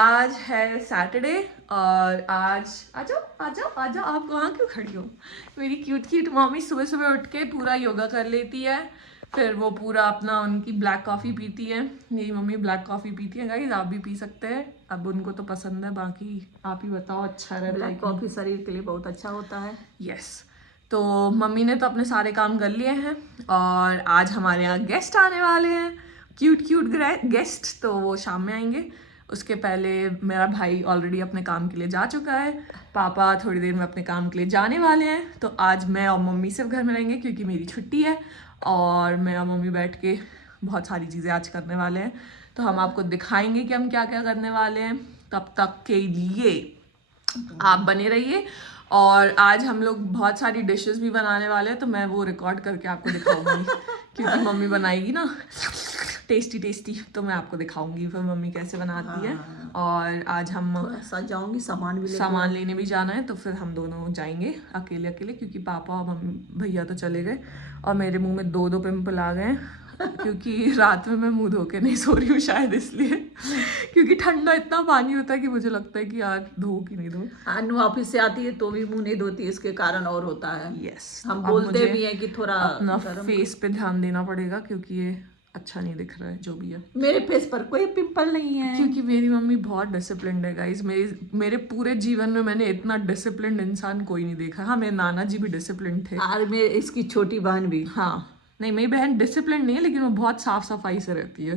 आज है सैटरडे और आज आ जाओ आ जाओ आ जाओ। आप वहाँ क्यों खड़ी हो? मेरी क्यूट क्यूट मम्मी सुबह सुबह उठ के पूरा योगा कर लेती है, फिर वो पूरा अपना उनकी ब्लैक कॉफ़ी पीती है। मेरी मम्मी ब्लैक कॉफ़ी पीती है गाइस, आप भी पी सकते हैं, अब उनको तो पसंद है, बाकी आप ही बताओ अच्छा रहता है। ब्लैक कॉफ़ी शरीर के लिए बहुत अच्छा होता है। यस। तो मम्मी ने तो अपने सारे काम कर लिए हैं और आज हमारे यहाँ गेस्ट आने वाले हैं, क्यूट क्यूट गेस्ट, तो वो शाम में आएंगे। उसके पहले मेरा भाई ऑलरेडी अपने काम के लिए जा चुका है, पापा थोड़ी देर में अपने काम के लिए जाने वाले हैं। तो आज मैं और मम्मी सिर्फ घर में रहेंगे क्योंकि मेरी छुट्टी है और मैं और मम्मी बैठ के बहुत सारी चीज़ें आज करने वाले हैं। तो हम आपको दिखाएंगे कि हम क्या क्या करने वाले हैं। तब तक के लिए आप बने रहिए। और आज हम लोग बहुत सारी डिशेस भी बनाने वाले हैं, तो मैं वो रिकॉर्ड करके आपको दिखाऊंगी क्योंकि मम्मी बनाएगी ना टेस्टी टेस्टी, तो मैं आपको दिखाऊंगी फिर मम्मी कैसे बनाती है। और आज हम जाऊंगी सामान लेने भी जाना है, तो फिर हम दोनों जाएंगे अकेले अकेले क्योंकि पापा और मम्मी भैया तो चले गए और मेरे मुंह में दो पिंपल आ गए क्योंकि रात में मैं मुंह धो के नहीं सो रही हूँ, शायद इसलिए क्योंकि ठंडा इतना पानी होता है कि मुझे लगता है कि यार धो कि नहीं धो। अनु ऑफिस से आती है तो भी मुंह नहीं धोती, इसके कारण और होता है। यस, हम बोलते भी हैं कि थोड़ा अपना फेस पे ध्यान देना पड़ेगा क्योंकि ये अच्छा नहीं दिख रहा है जो भी है। मेरे फेस पर कोई पिंपल नहीं है क्योंकि मेरी मम्मी बहुत डिसिप्लिन्ड है गाइस। मेरे पूरे जीवन में मैंने इतना डिसिप्लिन्ड इंसान कोई नहीं देखा। हाँ, मेरे नाना जी भी डिसिप्लिन्ड थे और मेरे इसकी छोटी बहन भी। हाँ, नहीं मेरी बहन डिसिप्लिन नहीं है लेकिन वो बहुत साफ सफाई से रहती है।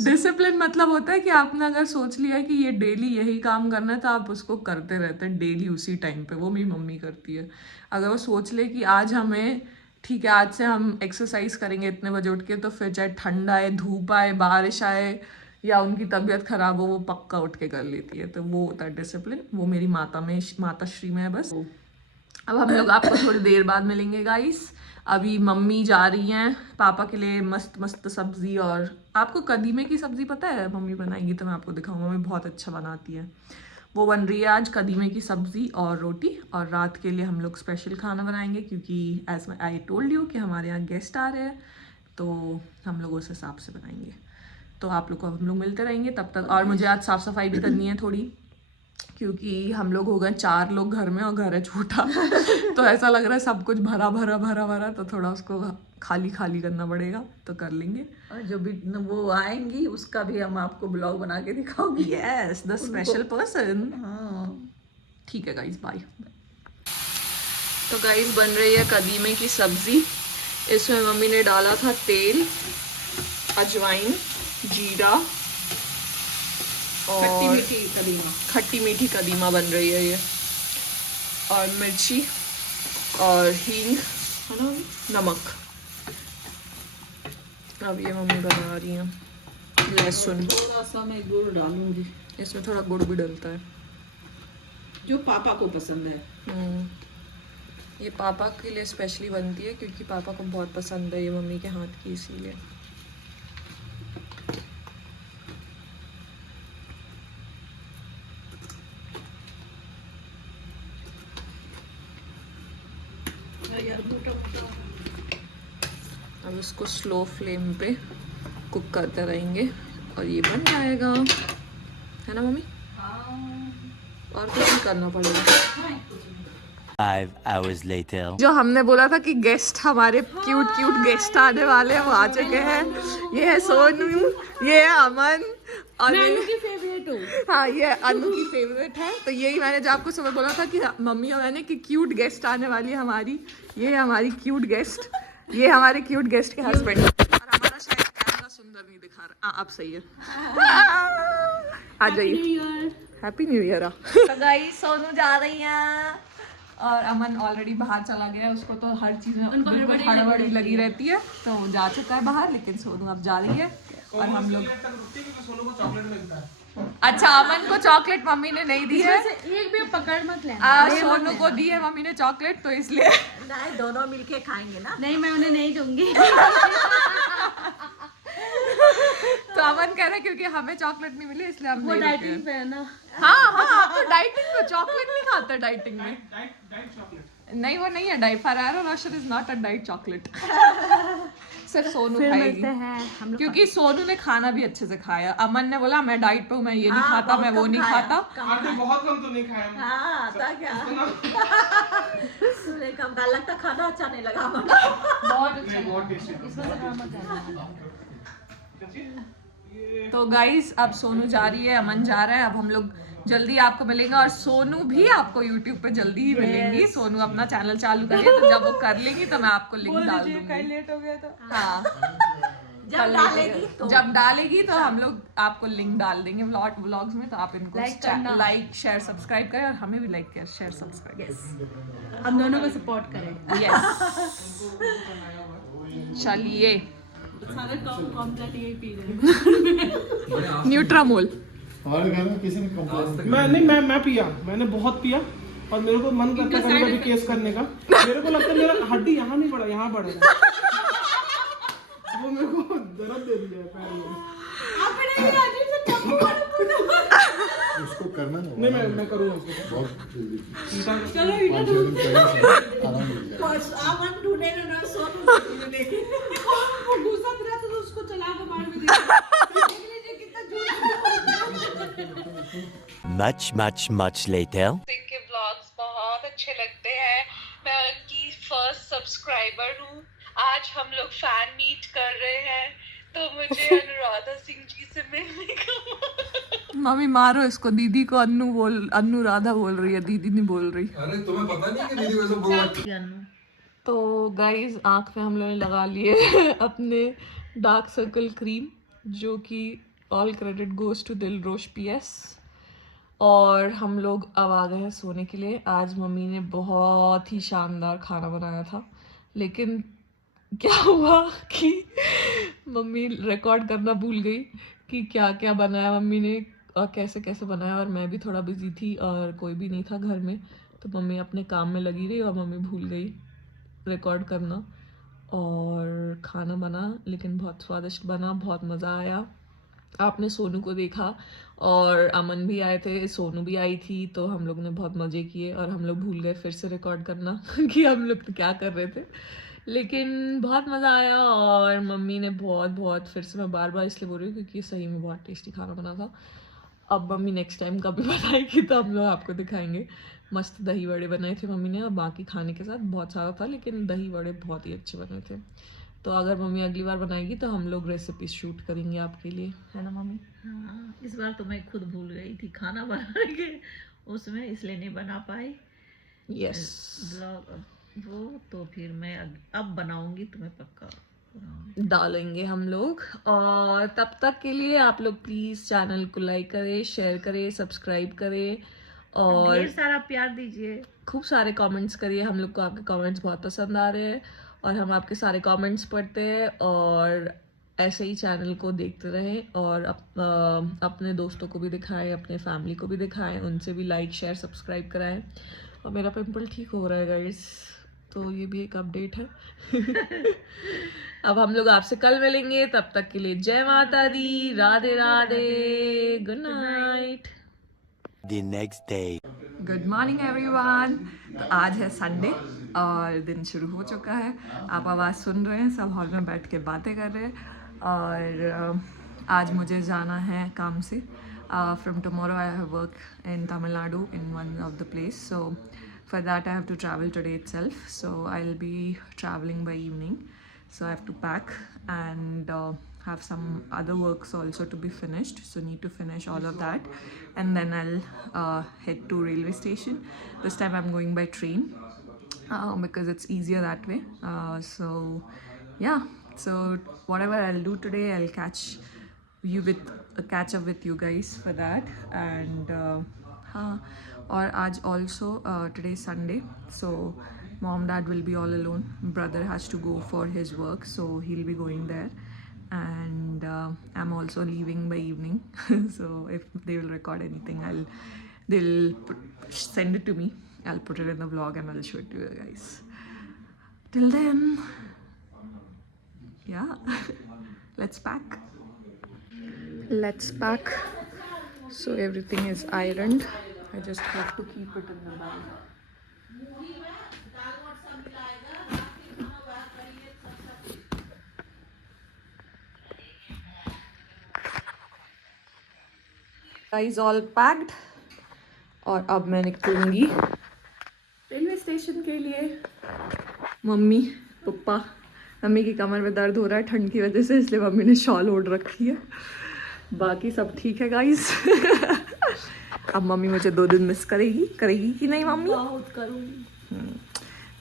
डिसिप्लिन मतलब होता है कि आपने अगर सोच लिया कि ये डेली यही काम करना है तो आप उसको करते रहते हैं डेली उसी टाइम पे। वो मेरी मम्मी करती है। अगर वो सोच ले कि आज हमें ठीक है आज से हम एक्सरसाइज करेंगे इतने बजे उठ के, तो फिर चाहे ठंड आए, धूप आए, बारिश आए या उनकी तबीयत खराब हो, वो पक्का उठ के कर लेती है। तो वो होता है डिसिप्लिन, वो मेरी माता श्री में है बस। अब हम लोग आपको थोड़ी देर बाद मिलेंगे गाइस। अभी मम्मी जा रही हैं पापा के लिए मस्त मस्त सब्जी, और आपको कदीमे की सब्जी पता है मम्मी बनाएगी तो मैं आपको दिखाऊंगा, मम्मी बहुत अच्छा बनाती है। वो बन रही है आज कदीमे की सब्जी और रोटी, और रात के लिए हम लोग स्पेशल खाना बनाएंगे क्योंकि एज आई टोल्ड यू कि हमारे यहाँ गेस्ट आ रहे हैं, तो हम लोग उस हिसाब से बनाएंगे। तो आप लोग को हम लोग मिलते रहेंगे तब तक। और मुझे आज साफ़ सफाई भी करनी है थोड़ी, क्योंकि हम लोग हो गए 4 लोग घर में और घर है छोटा तो ऐसा लग रहा है सब कुछ भरा भरा भरा भरा, तो थोड़ा उसको खाली खाली करना पड़ेगा, तो कर लेंगे। और जो भी वो आएंगी उसका भी हम आपको ब्लॉग बना के दिखाओगे। Yes, the special person. हाँ ठीक है गाइस, बाय। तो गाइस बन रही है कदीमे की सब्जी। इसमें मम्मी ने डाला था तेल, अजवाइन, जीरा और खट्टी मीठी कदीमा बन रही है ये, और मिर्ची और हींग है ना, नमक। अब ये मम्मी बना रही हैं लहसुन। थोड़ा सा मैं गुड़ डालूंगी, इसमें थोड़ा गुड़ भी डलता है जो पापा को पसंद है। ये पापा के लिए स्पेशली बनती है क्योंकि पापा को बहुत पसंद है ये मम्मी के हाथ की, इसीलिए। अब इसको स्लो फ्लेम पे कुक करते रहेंगे और ये बन जाएगा, है ना मम्मी? और कुछ नहीं करना पड़ेगा। 5 hours later. जो हमने बोला था कि गेस्ट हमारे क्यूट क्यूट गेस्ट आने वाले हैं, वो आ चुके हैं। ये है सोनू, ये है अमन, अनु की फेवरेट हूँ। हाँ, ये अनु की फेवरेट है। तो यही मैंने जो आपको सुबह बोला था कि मम्मी और मैंने कि क्यूट गेस्ट आने वाली है हमारी। ये है हमारी क्यूट गेस्ट, ये हमारे क्यूट गेस्ट के हस्बैंड। और हमारा शायद कैमरा सुंदर नहीं दिखा रहा। अब सही है। आ जाइए। Happy new year. तो गाइस सोनू जा रही हैं और अमन ऑलरेडी बाहर चला गया है। उसको तो हर चीज में हड़बड़ी लगी रहती है, तो वो जा चुका है बाहर, लेकिन सोनू अब जा रही है। और हम लोग अच्छा, अमन को चॉकलेट मम्मी ने नहीं दी है, एक भी पकड़ मत लेना। सोनू को दी है मम्मी ने चॉकलेट, तो इसलिए नहीं, दोनों मिलके खाएंगे ना। नहीं, मैं उन्हें नहीं दूंगी। तो अमन कह रहे क्योंकि हमें चॉकलेट नहीं मिली इसलिए हम वो नहीं डाइटिंग पे है ना। हाँ हाँ, आप तो डाइटिंग में चॉकलेट नहीं खाते, डाइटिंग में नहीं वो नहीं है diet, Ferrero Rocher is not a diet chocolate. सिर्फ सोनू खाएगी हम क्योंकि सोनू ने खाना भी अच्छे से खाया। अमन ने बोला मैं डाइट पे हूँ, मैं ये नहीं खाता, मैं वो नहीं खाता। आंटी बहुत कम तो नहीं खाया। हाँ था क्या तूने कम खा, लगता खाना अच्छा नहीं लगा। बहुत टेस्टी। तो गाइस अब सोनू जा रही है, अमन जा रहा है, अब हम लोग जल्दी आपको मिलेंगे और सोनू भी आपको यूट्यूब पे जल्दी ही मिलेंगी। सोनू अपना चैनल चालू करिए, तो जब वो कर लेंगी तो मैं आपको लिंक डाल दूंगी। लेट हो गया तो हाँ जब डालेगी तो हम लोग आपको लिंक डाल देंगे व्लॉग्स में, तो आप इनको लाइक शेयर सब्सक्राइब करें और हमें भी लाइक शेयर सब्सक्राइब। हम दोनों को सपोर्ट करें। यस चलिए सारे कॉम का यही पी रहे हैं। न्यूट्रामोल हमारे घर में किसी ने कंप्लेन मैं पिया, मैंने बहुत पिया और मेरे को मन करता है कभी केस करने का। मेरे को लगता है मेरा हड्डी यहाँ नहीं बढ़ा, यहाँ बढ़ेगा। वो मेरे को दर्द दे दिया है पैर में। उसको करना ना। नहीं मैं करूँगा उसको बहुत जल्दी। चलो 5-6 दिन करेंगे, आराम मिल जाएगा। अमन ढूंढे ना सोनू लेके वो गुस्सा दिला तो उसको चला के मार भी दिया। Much later. के व्लॉग्स बहुत अच्छे लगते हैं। मैं उनकी फर्स्ट सब्सक्राइबर हूँ। आज हम लोग फैन मीट कर रहे हैं, तो मुझे अनुराधा सिंह जी से मिलने का मम्मी मारो इसको, दीदी को अन्नू राधा बोल रही है, दीदी नहीं बोल रही। अरे तुम्हें पता नहीं कि दीदी वैसे बोल रही है। तो गाइज आँख में हम लोगों ने लगा लिए अपने डार्क सर्कल क्रीम, जो कि all credit goes to Dilrosh PS। और हम लोग अब आ गए हैं सोने के लिए। आज मम्मी ने बहुत ही शानदार खाना बनाया था, लेकिन क्या हुआ कि मम्मी रिकॉर्ड करना भूल गई कि क्या क्या बनाया मम्मी ने और कैसे कैसे बनाया, और मैं भी थोड़ा बिजी थी और कोई भी नहीं था घर में, तो मम्मी अपने काम में लगी रही और मम्मी भूल गई रिकॉर्ड करना। और खाना बना, लेकिन बहुत स्वादिष्ट बना, बहुत मज़ा आया। आपने सोनू को देखा और अमन भी आए थे, सोनू भी आई थी, तो हम लोग ने बहुत मज़े किए और हम लोग भूल गए फिर से रिकॉर्ड करना कि हम लोग क्या कर रहे थे, लेकिन बहुत मज़ा आया। और मम्मी ने बहुत फिर से मैं बार बार इसलिए बोल रही हूँ क्योंकि सही में बहुत टेस्टी खाना बना था। अब मम्मी नेक्स्ट टाइम कभी बनाएगी तो हम लोग आपको दिखाएंगे। मस्त दही वड़े बनाए थे मम्मी ने, और बाकी खाने के साथ बहुत सारा था, लेकिन दही वड़े बहुत ही अच्छे बने थे। तो अगर मम्मी अगली बार बनाएगी तो हम लोग रेसिपी शूट करेंगे आपके लिए, है ना मम्मी? हाँ, इस बार तो मैं खुद भूल गई थी खाना बना के उसमें, इसलिए नहीं बना पाई यस ब्लॉग वो। तो फिर मैं अब बनाऊंगी, तुम्हें पक्का डालेंगे हम लोग। और तब तक के लिए आप लोग प्लीज़ चैनल को लाइक करें, शेयर करें, सब्सक्राइब करें और ढेर सारा प्यार दीजिए, खूब सारे कमेंट्स करिए। हम लोग को आपके कमेंट्स बहुत पसंद आ रहे हैं और हम आपके सारे कमेंट्स पढ़ते हैं, और ऐसे ही चैनल को देखते रहें और अपने दोस्तों को भी दिखाएं, अपने फैमिली को भी दिखाएं, उनसे भी लाइक शेयर सब्सक्राइब कराएं। और मेरा पिंपल ठीक हो रहा है गाइस, तो ये भी एक अपडेट है। अब हम लोग आपसे कल मिलेंगे, तब तक के लिए जय माता दी, Radhe Radhe, good night. The next day. Good morning everyone. तो आज है संडे और दिन शुरू हो चुका है। आप आवाज़ सुन रहे हैं, सब हॉल में बैठ के बातें कर रहे हैं। और आज मुझे जाना है काम से। From tomorrow I have work in Tamil Nadu in one of the place, so for that I have to travel today itself, so I'll be traveling by evening, so I have to pack and have some other works also to be finished, so need to finish all of that, and then I'll head to railway station. This time I'm going by train because it's easier that way. So yeah, so whatever I'll do today, I'll catch up with you guys for that. And और आज also today Sunday, so mom dad will be all alone. Brother has to go for his work, so he'll be going there, and I'm also leaving by evening. So if they will record anything, they'll send it to me. I'll put it in the vlog and I'll show it to you guys. Till then, yeah, let's pack. So everything is ironed. I just have to keep it in the bag. Guys all packed और अब मैं निकलूंगी railway station के लिए। Mummy papa, mummy की कमर में दर्द हो रहा है ठंड की वजह से, इसलिए मम्मी ने शॉल ओढ़ रखी है। बाकी सब ठीक है गाइस। अब मम्मी मुझे 2 दिन मिस करेगी कि नहीं मम्मी? बहुत करूँगी।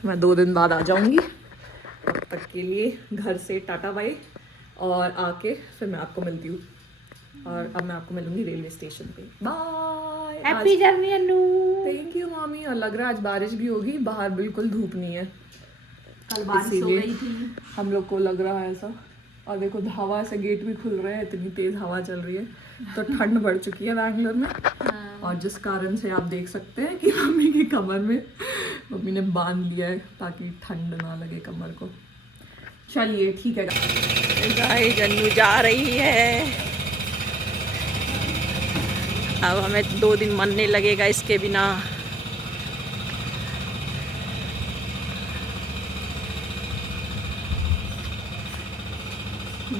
तो मैं 2 दिन बाद आ जाऊंगी। तब तक के लिए घर से टाटा बाय, और आके फिर मैं आपको मिलती हूँ। और अब मैं आपको मिलूंगी रेलवे स्टेशन पे। Bye, happy journey Annu. Thank you मामी। और लग रहा है आज बारिश भी होगी, बाहर बिल्कुल धूप नहीं है, कल बारिश हो गई थी। हम लोग को लग रहा है ऐसा। और देखो हवा से गेट भी खुल रहे हैं, इतनी तेज हवा चल रही है, तो ठंड बढ़ चुकी है बैंगलोर में। और जिस कारण से आप देख सकते हैं कि मम्मी की कमर में मम्मी ने बांध दिया है ताकि ठंड ना लगे कमर को। चलिए ठीक है गाइस, अन्नू जा रही है। अब हमें 2 दिन मनने लगेगा इसके बिना।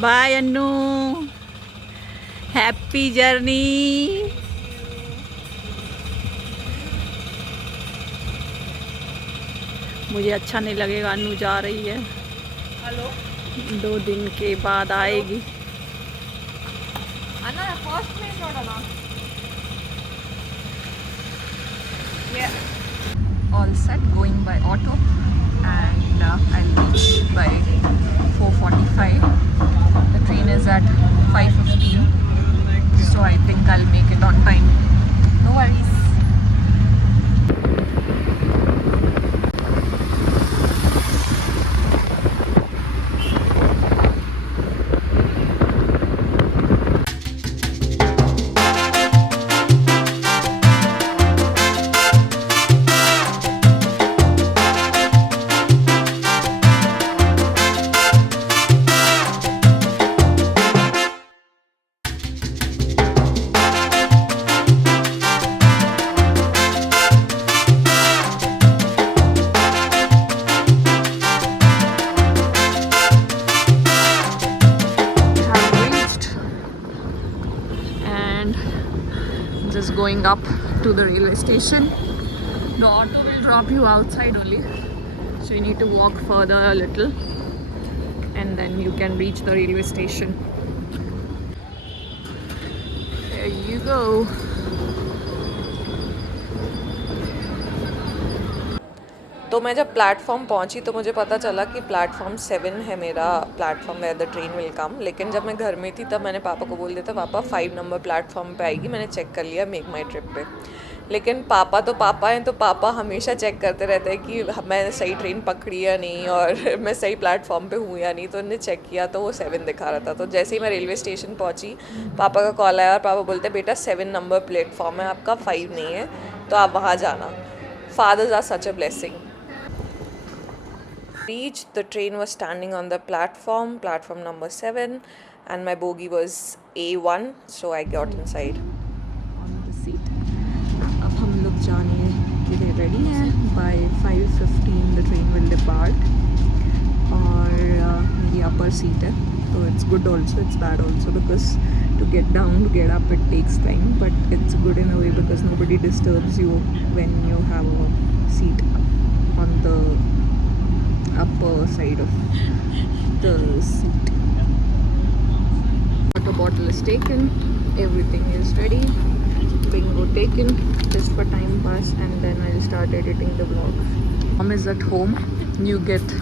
Bye Annu, happy journey. मुझे अच्छा नहीं लगेगा, अन्नू जा रही है। हेलो, 2 दिन के बाद आएगी। All set, going by auto, and I'll reach by 4:45. The train is at 5:15, so I think I'll make it on time. No worries. Just going up to the railway station. The auto will drop you outside only, so you need to walk further a little and then you can reach the railway station. There you go. तो मैं जब प्लेटफॉर्म पहुंची तो मुझे पता चला कि प्लेटफॉर्म 7 है मेरा platform where the train will come. लेकिन जब मैं घर में थी तब मैंने पापा को बोल दिया था पापा 5 नंबर प्लेटफॉर्म पे आएगी, मैंने चेक कर लिया मेक माई ट्रिप पे। लेकिन पापा तो पापा हैं, तो पापा हमेशा चेक करते रहते हैं कि मैं सही ट्रेन पकड़ी या नहीं और मैं सही प्लेटफॉर्म पे हूँ या नहीं। तो उन्होंने चेक किया तो वो 7 दिखा रहा था। तो जैसे ही मैं रेलवे स्टेशन पहुँची पापा का कॉल आया और पापा बोलते बेटा 7 नंबर प्लेटफॉर्म है आपका, 5 नहीं है, तो आप वहाँ जाना। Fathers are such a blessing. Reached, the train was standing on the platform number 7, and my bogie was A1, so I got inside on the seat. अब हम लोग जाने के लिए रेडी हैं। By 5:15 the train will depart, और मेरी upper seat है, so it's good also, it's bad also, because to get down, to get up, it takes time, but it's good in a way because nobody disturbs you when you have a seat on the upper side of the seat. Water bottle is taken, everything is ready, bingo taken, just for time pass, and then I'll start editing the vlog. Mom is at home, you get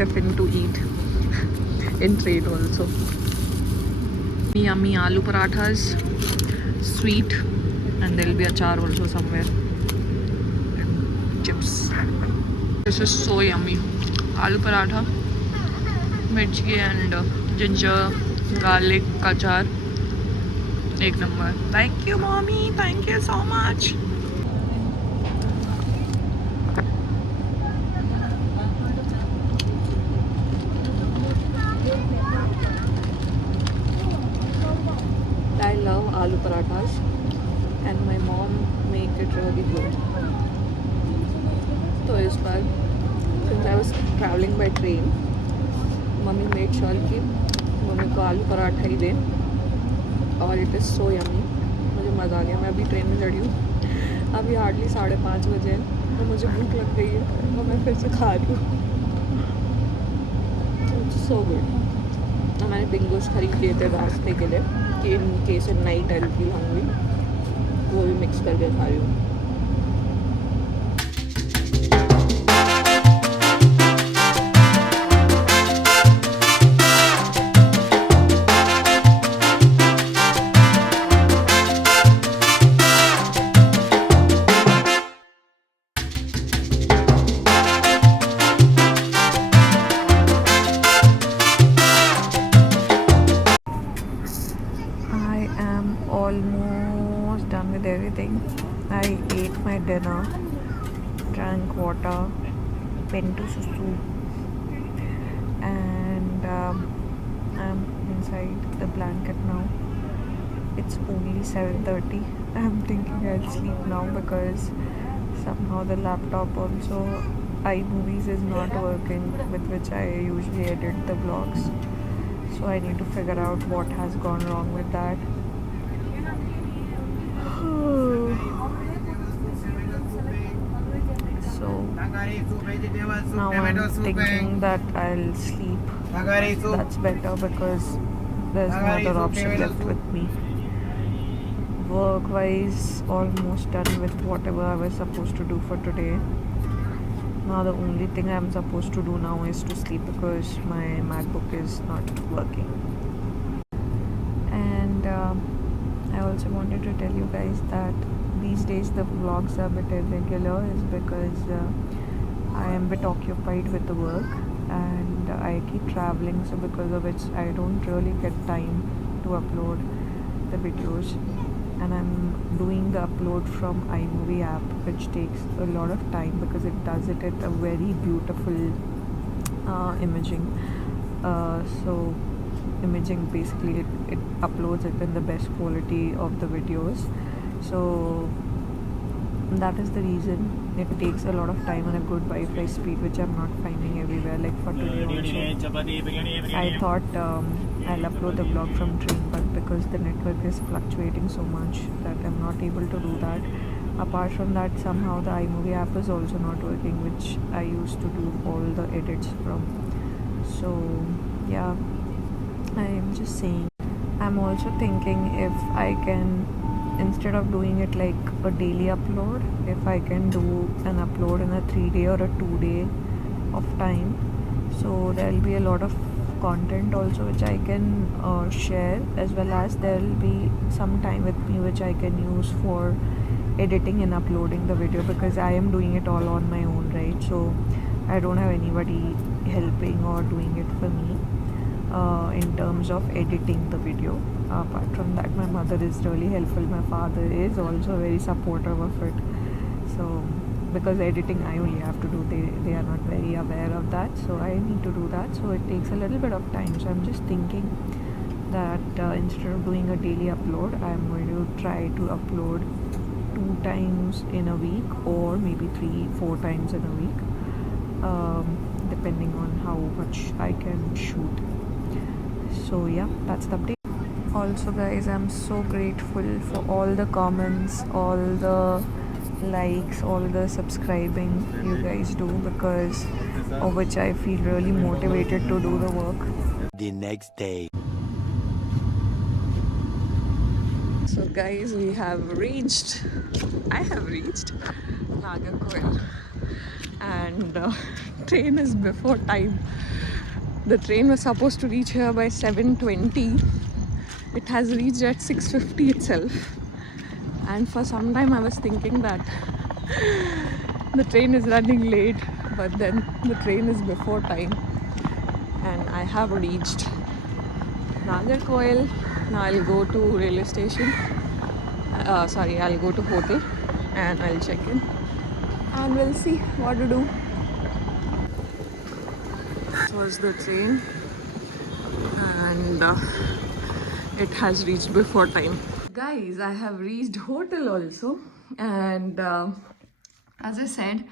tiffin to eat in train also. Yummy aloo parathas, sweet, and there'll be achar also somewhere, and chips. This is so yummy. आलू पराठा, मिर्ची and ginger garlic का अचार, एक number. Thank you mummy, thank you so much. I love aloo parathas and my mom make it really good. इस बार since I was traveling by train, mummy made sure कि मम्मी को आलू पराठा ही दें और it is so yummy. मुझे मज़ा आ गया. मैं अभी ट्रेन में चढ़ी हूँ. अभी हार्डली 5:30 बजे हैं तो मुझे भूख लग गई है तो मैं फिर से खा रही हूँ. It's so good. और मैंने बिंगोस खरीद लिए थे रास्ते के लिए कि in case in night I feel hungry. वो भी मिक्स करके खा रही हूँ. I am almost done with everything. I ate my dinner, drank water, went to susu, and I'm inside the blanket now. It's only 7:30. I'm thinking I'll sleep now because somehow the laptop also iMovies is not working, with which I usually edit the vlogs. So I need to figure out what has gone wrong with that. So now I'm thinking that I'll sleep. That's better because there's no other option left with me. Work wise, almost done with whatever I was supposed to do for today. Now the only thing I'm supposed to do now is to sleep because my MacBook is not working. And I also wanted to tell you guys that these days the vlogs are a bit irregular is because I am a bit occupied with the work and I keep traveling, so because of which I don't really get time to upload the videos. And I'm doing the upload from iMovie app, which takes a lot of time because it does it at a very beautiful imaging. So imaging basically it uploads it in the best quality of the videos. So that is the reason it takes a lot of time and a good Wi-Fi speed, which I'm not finding everywhere. Like for today also, I thought I'll upload the vlog from train, but because the network is fluctuating so much that I'm not able to do that. Apart from that, somehow the iMovie app is also not working, which I used to do all the edits from. So yeah, I'm just saying. I'm also thinking if I can, instead of doing it like a daily upload, if I can do an upload in a 3-day or a 2-day of time, so there'll be a lot of content also which I can share, as well as there'll be some time with me which I can use for editing and uploading the video, because I am doing it all on my own, right? So I don't have anybody helping or doing it for me in terms of editing the video. Apart from that, my mother is really helpful. My father is also very supportive of it. So because editing I only have to do, they are not very aware of that, so I need to do that. So it takes a little bit of time. So I'm just thinking that instead of doing a daily upload, I'm going to try to upload 2 times in a week, or maybe 3-4 times in a week, depending on how much I can shoot. So yeah, that's the update. Also guys, I'm so grateful for all the comments, all the likes, all the subscribing you guys do, because of which I feel really motivated to do the work. The next day. So guys, I have reached Nagarcoil, and train is before time. The train was supposed to reach here by 7:20. It has reached at 6:50 itself. And for some time I was thinking that the train is running late, but then the train is before time. And I have reached Nagarcoil. Now I'll go to railway station. I'll go to hotel and I'll check in. And we'll see what to do. This was the train. And it has reached before time. Guys, I have reached hotel also, and as I said,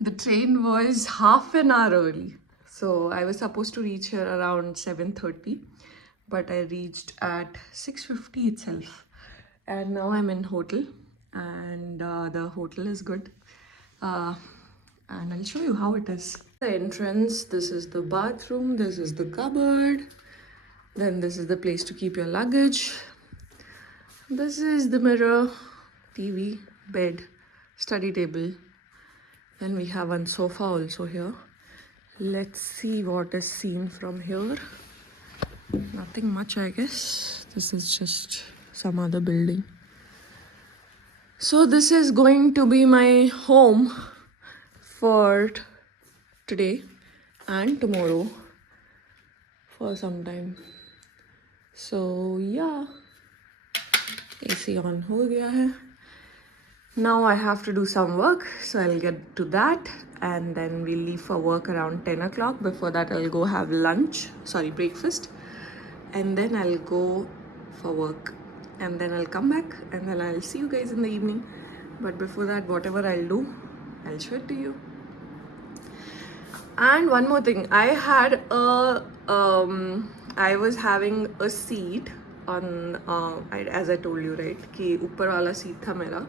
The train was half an hour early. So I was supposed to reach here around 7:30, but I reached at 6:50 itself. And now I'm in hotel, and the hotel is good. And I'll show you how it is. The entrance, this is the bathroom, this is the cupboard, then this is the place to keep your luggage. This is the mirror, TV, bed, study table. Then we have one sofa also here. Let's see what is seen from here. Nothing much, I guess. This is just some other building. So this is going to be my home for today and tomorrow for some time. So yeah, AC on ho gaya hai. Now I have to do some work, so I'll get to that, and then we'll leave for work around 10 o'clock. Before that, I'll go have breakfast, and then I'll go for work, and then I'll come back, and then I'll see you guys in the evening. But before that, whatever I'll do, I'll show it to you. And one more thing, I was having a seat on, as I told you, right, कि ऊपर वाला seat था मेरा,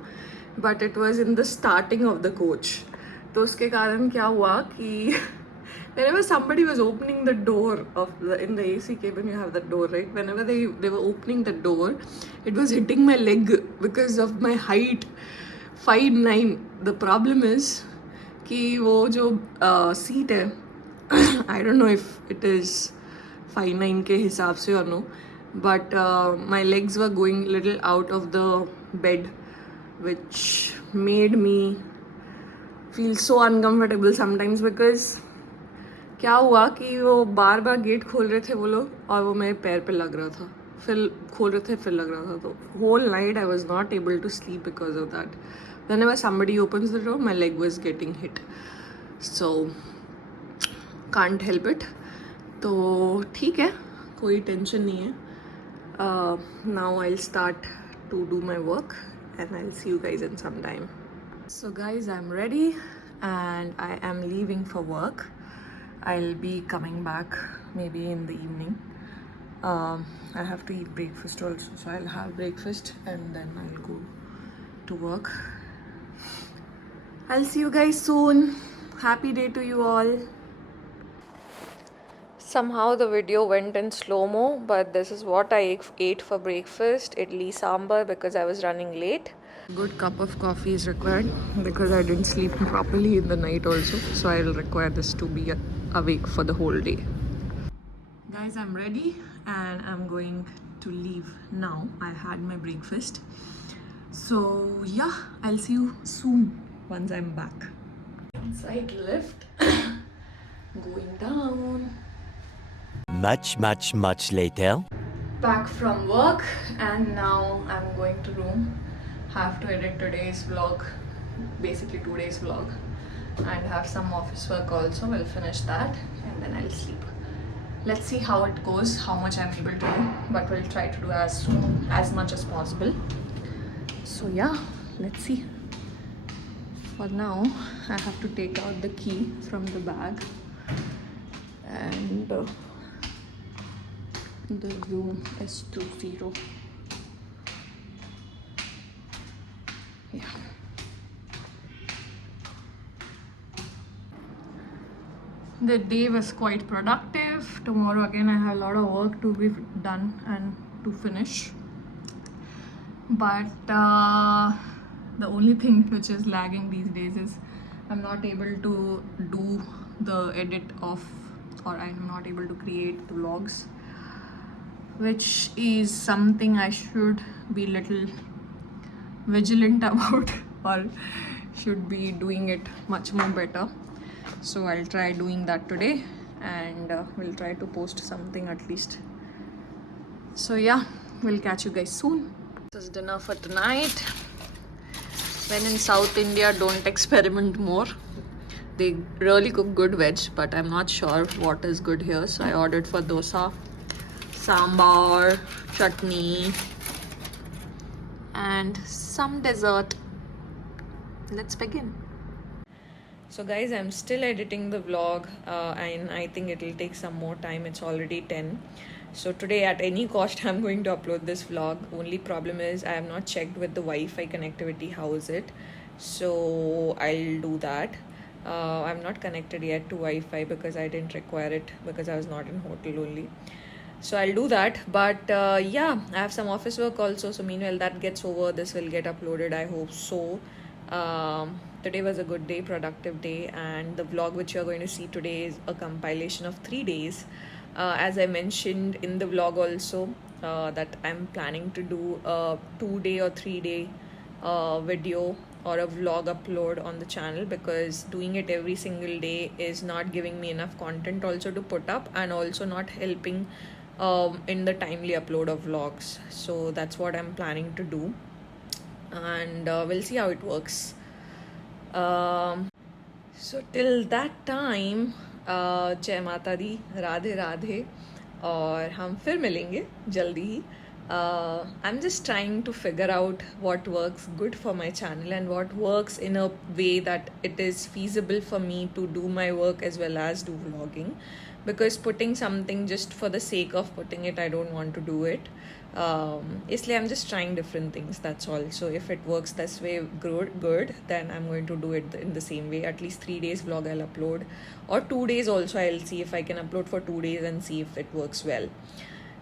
but it was in the starting of the coach. तो उसके कारण क्या हुआ कि whenever somebody was opening the door of in the AC cabin, you have that door, right? Whenever they were opening the door, it was hitting my leg because of my height, 5'9". The problem is कि वो जो seat है, I don't know if it is 5'9" के हिसाब से or no, but my legs were going little out of the bed, which made me feel so uncomfortable sometimes because क्या हुआ कि वो बार बार गेट खोल रहे थे वो लोग और वो मेरे पैर पे लग रहा था, फिर खोल रहे थे फिर लग रहा था, तो whole night I was not able to sleep because of that. Whenever somebody opens the door, my leg was getting hit, so can't help it. तो ठीक है, कोई टेंशन नहीं है. Now I'll start to do my work and I'll see you guys in some time. So guys, I'm ready and I am leaving for work. I'll be coming back maybe in the evening. I have to eat breakfast also, so I'll have breakfast and then I'll go to work. I'll see you guys soon. Happy day to you all. Somehow the video went in slow-mo, but this is what I ate for breakfast. Idli sambar because I was running late. Good cup of coffee is required because I didn't sleep properly in the night also. So I'll require this to be awake for the whole day. Guys, I'm ready and I'm going to leave now. I had my breakfast. So yeah, I'll see you soon once I'm back. Inside lift. Going down. Much later. Back from work and now I'm going to room. Have to edit today's vlog, basically today's vlog, and have some office work also. We'll finish that and then I'll sleep. Let's see how it goes, how much I'm able to do, but we'll try to do as much as possible. So yeah, let's see. For now, I have to take out the key from the bag and the room is 20. Yeah. The day was quite productive. Tomorrow again I have a lot of work to be done and to finish. But the only thing which is lagging these days is I'm not able to do the edit of, or I'm not able to create the vlogs, which is something I should be little vigilant about or should be doing it much more better. So I'll try doing that today and we'll try to post something at least. So yeah, we'll catch you guys soon. This is dinner for tonight. When in South India, don't experiment more. They really cook good veg, but I'm not sure what is good here. So I ordered for dosa, sambar, chutney and some dessert. Let's begin. So guys, I'm still editing the vlog and I think it will take some more time. It's already 10. So today at any cost I'm going to upload this vlog. Only problem is I have not checked with the Wi-Fi connectivity how is it. So I'll do that. I'm not connected yet to Wi-Fi because I didn't require it because I was not in hotel only. So I'll do that. But yeah, I have some office work also. So meanwhile that gets over, this will get uploaded. I hope so. Today was a good day, productive day, and the vlog which you're going to see today is a compilation of 3 days. As I mentioned in the vlog also, that I'm planning to do a 2-day or 3-day video or a vlog upload on the channel, because doing it every single day is not giving me enough content also to put up, and also not helping in the timely upload of vlogs. So that's what I'm planning to do, and we'll see how it works. So till that time, जय माता दी, राधे राधे, और हम फिर मिलेंगे जल्दी ही. I'm just trying to figure out what works good for my channel and what works in a way that it is feasible for me to do my work as well as do vlogging, because putting something just for the sake of putting it, I don't want to do it. Isliye I'm just trying different things, that's all. So if it works this way good, then I'm going to do it in the same way. At least 3 days vlog I'll upload, or 2 days also. I'll see if I can upload for 2 days and see if it works well.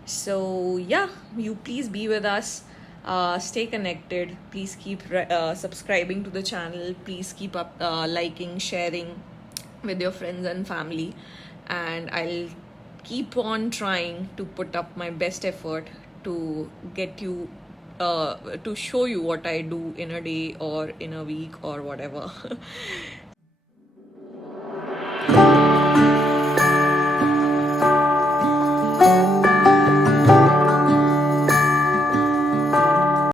So yeah, you please be with us, stay connected, please keep subscribing to the channel, please keep up liking, sharing with your friends and family, and I'll keep on trying to put up my best effort to get you to show you what I do in a day or in a week or whatever.